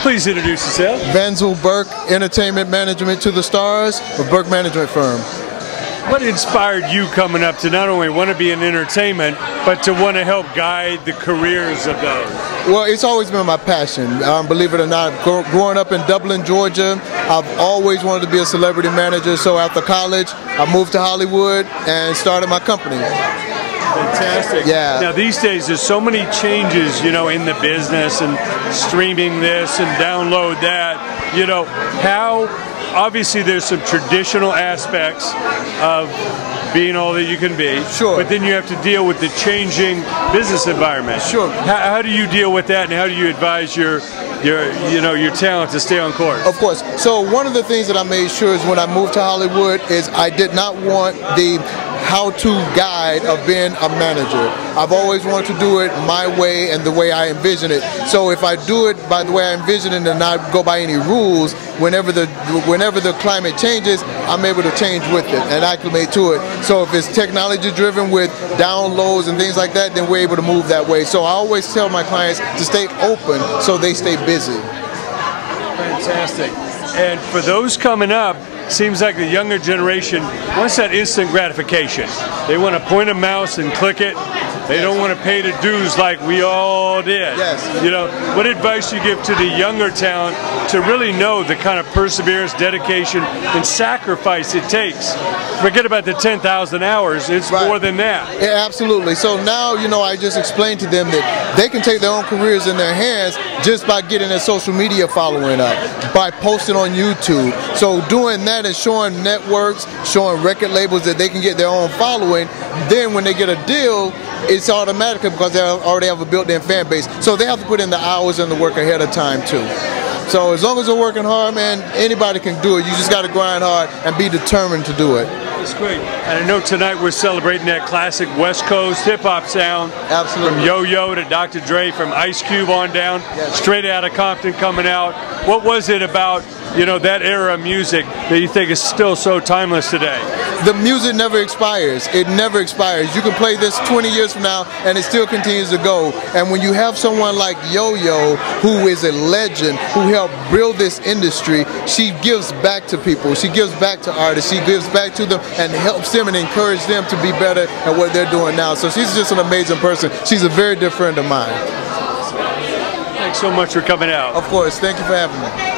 Please introduce yourself. Vanzil Burke, Entertainment Management to the Stars of Burke Management Firm. What inspired you coming up to not only want to be in entertainment, but to want to help guide the careers of those? Well, it's always been my passion. Believe it or not, growing up in Dublin, Georgia, I've always wanted to be a celebrity manager. So after college, I moved to Hollywood and started my company. Fantastic. Yeah. Now these days there's so many changes, you know, in the business and streaming this and download that. You know, how obviously there's some traditional aspects of being all that you can be. Sure. But then you have to deal with the changing business environment. Sure. How do you deal with that, and how do you advise your talent to stay on course? Of course. So one of the things that I made sure is when I moved to Hollywood is I did not want the how-to guide of being a manager. I've always wanted to do it my way and the way I envision it. So if I do it by the way I envision it and not go by any rules, whenever the climate changes, I'm able to change with it and acclimate to it. So if it's technology driven with downloads and things like that, then we're able to move that way. So I always tell my clients to stay open so they stay busy. Fantastic. And for those coming up, seems like the younger generation wants that instant gratification. They want to point a mouse and click it. They don't want to pay the dues like we all did. Yes. You know, what advice you give to the younger talent to really know the kind of perseverance, dedication, and sacrifice it takes? Forget about the 10,000 hours. It's right. More than that. Yeah, absolutely. So now, you know, I just explained to them that they can take their own careers in their hands just by getting their social media following up, by posting on YouTube. So doing that and showing networks, showing record labels that they can get their own following, then when they get a deal, it's automatic because they already have a built-in fan base. So they have to put in the hours and the work ahead of time too. So as long as they're working hard, man, anybody can do it. You just got to grind hard and be determined to do it. That's great. And I know tonight we're celebrating that classic West Coast hip-hop sound. Absolutely. From Yo-Yo to Dr. Dre, from Ice Cube on down, yes. Straight out of Compton coming out. What was it about, you know, that era of music that you think is still so timeless today? The music never expires. It never expires. You can play this 20 years from now and it still continues to go. And when you have someone like Yo-Yo, who is a legend, who helped build this industry, she gives back to people. She gives back to artists. She gives back to them and helps them and encourages them to be better at what they're doing now. So she's just an amazing person. She's a very dear friend of mine. Thanks so much for coming out. Of course. Thank you for having me.